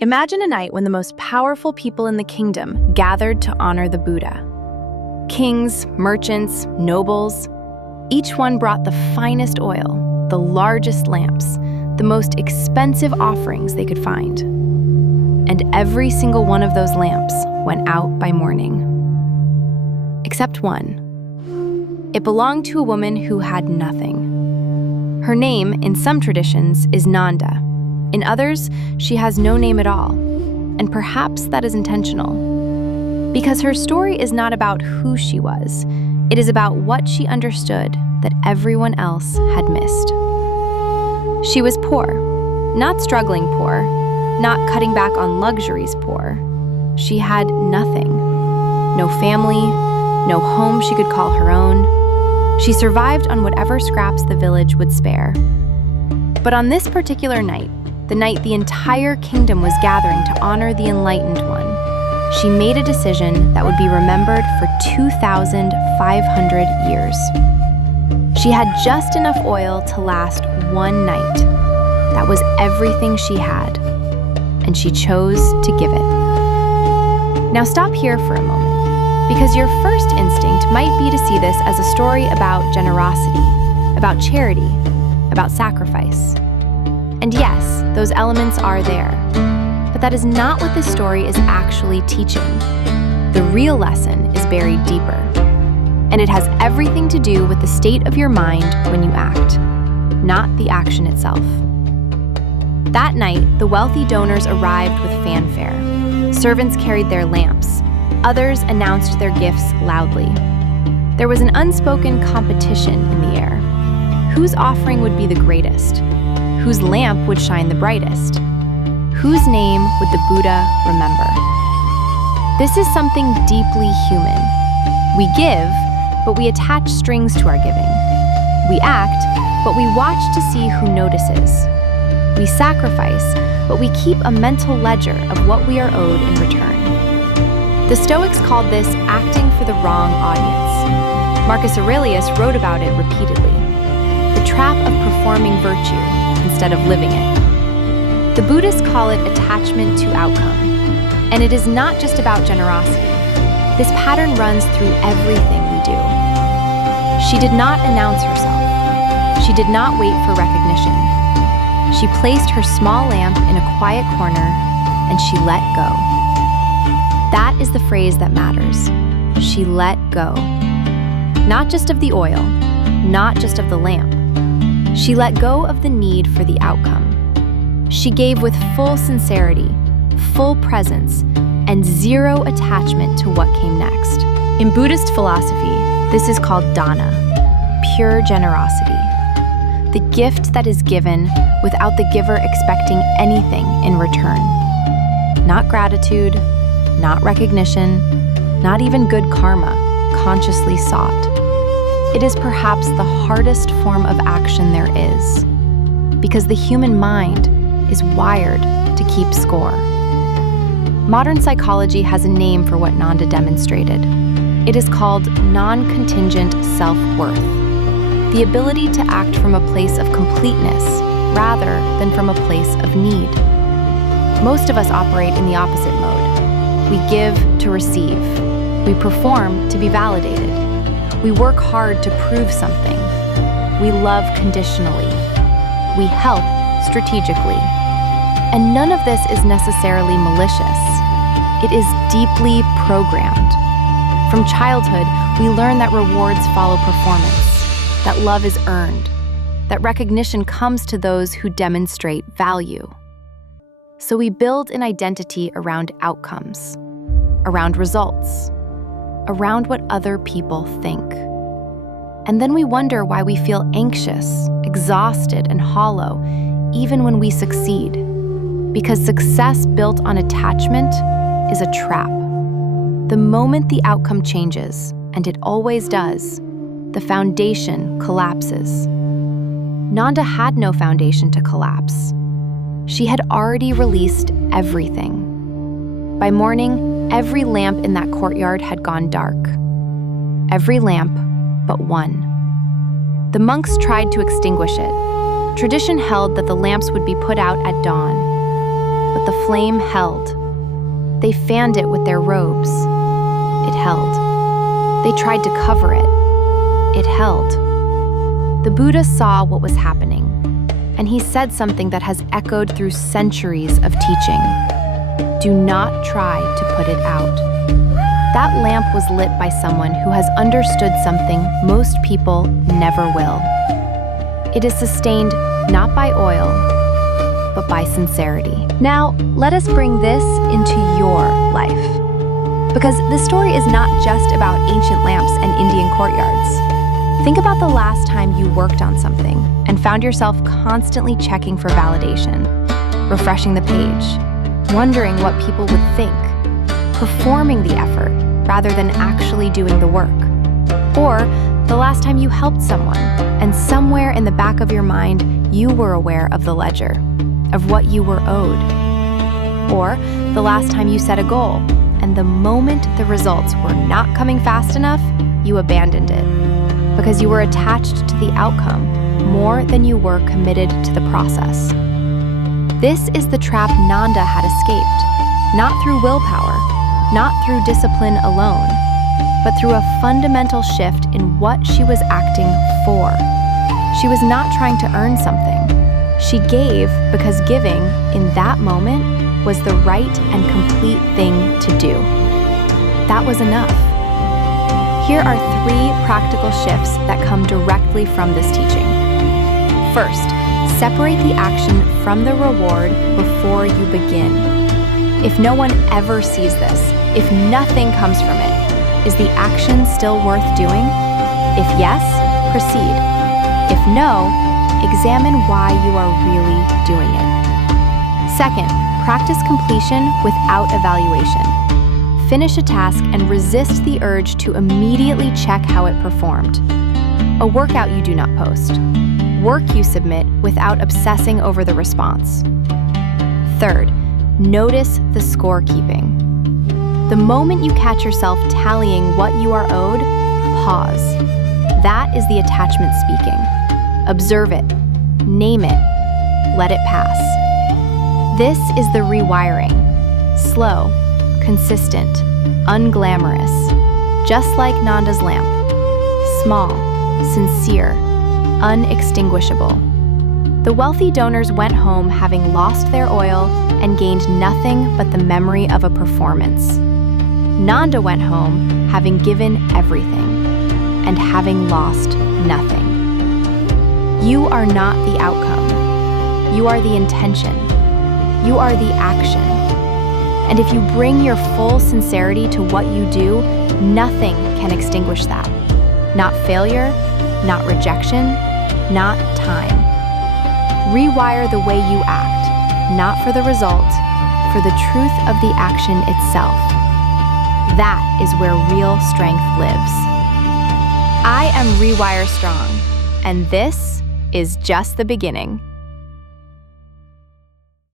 Imagine a night when the most powerful people in the kingdom gathered to honor the Buddha. Kings, merchants, nobles, each one brought the finest oil, the largest lamps, the most expensive offerings they could find. And every single one of those lamps went out by morning. Except one. It belonged to a woman who had nothing. Her name, in some traditions, is Nanda. In others, she has no name at all. And perhaps that is intentional. Because her story is not about who she was. It is about what she understood that everyone else had missed. She was poor. Not struggling poor. Not cutting back on luxuries poor. She had nothing. No family, no home she could call her own. She survived on whatever scraps the village would spare. But on this particular night, the night the entire kingdom was gathering to honor the enlightened one, she made a decision that would be remembered for 2,500 years. She had just enough oil to last one night. That was everything she had, and she chose to give it. Now stop here for a moment, because your first instinct might be to see this as a story about generosity, about charity, about sacrifice. And yes, those elements are there, but that is not what this story is actually teaching. The real lesson is buried deeper, and it has everything to do with the state of your mind when you act, not the action itself. That night, the wealthy donors arrived with fanfare. Servants carried their lamps. Others announced their gifts loudly. There was an unspoken competition in the air. Whose offering would be the greatest? Whose lamp would shine the brightest? Whose name would the Buddha remember? This is something deeply human. We give, but we attach strings to our giving. We act, but we watch to see who notices. We sacrifice, but we keep a mental ledger of what we are owed in return. The Stoics called this acting for the wrong audience. Marcus Aurelius wrote about it repeatedly. The trap of performing virtue instead of living it. The Buddhists call it attachment to outcome. And it is not just about generosity. This pattern runs through everything we do. She did not announce herself. She did not wait for recognition. She placed her small lamp in a quiet corner and she let go. That is the phrase that matters. She let go. Not just of the oil, not just of the lamp. She let go of the need for the outcome. She gave with full sincerity, full presence, and zero attachment to what came next. In Buddhist philosophy, this is called dana, pure generosity. The gift that is given without the giver expecting anything in return. Not gratitude, not recognition, not even good karma, consciously sought. It is perhaps the hardest form of action there is, because the human mind is wired to keep score. Modern psychology has a name for what Nanda demonstrated. It is called non-contingent self-worth, the ability to act from a place of completeness rather than from a place of need. Most of us operate in the opposite mode. We give to receive. We perform to be validated. We work hard to prove something. We love conditionally. We help strategically. And none of this is necessarily malicious. It is deeply programmed. From childhood, we learn that rewards follow performance, that love is earned, that recognition comes to those who demonstrate value. So we build an identity around outcomes, around results, around what other people think. And then we wonder why we feel anxious, exhausted, and hollow, even when we succeed. Because success built on attachment is a trap. The moment the outcome changes, and it always does, the foundation collapses. Nanda had no foundation to collapse. She had already released everything. By morning, every lamp in that courtyard had gone dark. Every lamp but one. The monks tried to extinguish it. Tradition held that the lamps would be put out at dawn. but the flame held. They fanned it with their robes. It held. They tried to cover it. It held. The Buddha saw what was happening, and he said something that has echoed through centuries of teaching. Do not try to put it out. That lamp was lit by someone who has understood something most people never will. It is sustained not by oil, but by sincerity. Now, let us bring this into your life. Because this story is not just about ancient lamps and Indian courtyards. Think about the last time you worked on something and found yourself constantly checking for validation, refreshing the page, wondering what people would think, performing the effort rather than actually doing the work. Or the last time you helped someone, and somewhere in the back of your mind, you were aware of the ledger, of what you were owed. Or the last time you set a goal, and the moment the results were not coming fast enough, you abandoned it, because you were attached to the outcome more than you were committed to the process. This is the trap Nanda had escaped, not through willpower, not through discipline alone, but through a fundamental shift in what she was acting for. She was not trying to earn something. She gave because giving, in that moment, was the right and complete thing to do. That was enough. Here are 3 practical shifts that come directly from this teaching. First, separate the action from the reward before you begin. If no one ever sees this, if nothing comes from it, is the action still worth doing? If yes, proceed. If no, examine why you are really doing it. Second, practice completion without evaluation. Finish a task and resist the urge to immediately check how it performed. A workout you do not post. Work you submit without obsessing over the response. Third, notice the scorekeeping. The moment you catch yourself tallying what you are owed, pause. That is the attachment speaking. Observe it, name it, let it pass. This is the rewiring. Slow, consistent, unglamorous, just like Nanda's lamp. Small, sincere, unextinguishable. The wealthy donors went home having lost their oil and gained nothing but the memory of a performance. Nanda went home having given everything and having lost nothing. You are not the outcome. You are the intention. You are the action. And if you bring your full sincerity to what you do, nothing can extinguish that. Not failure, not rejection, not time. Rewire the way you act, not for the result, for the truth of the action itself. That is where real strength lives. I am Rewire Strong, and this is just the beginning.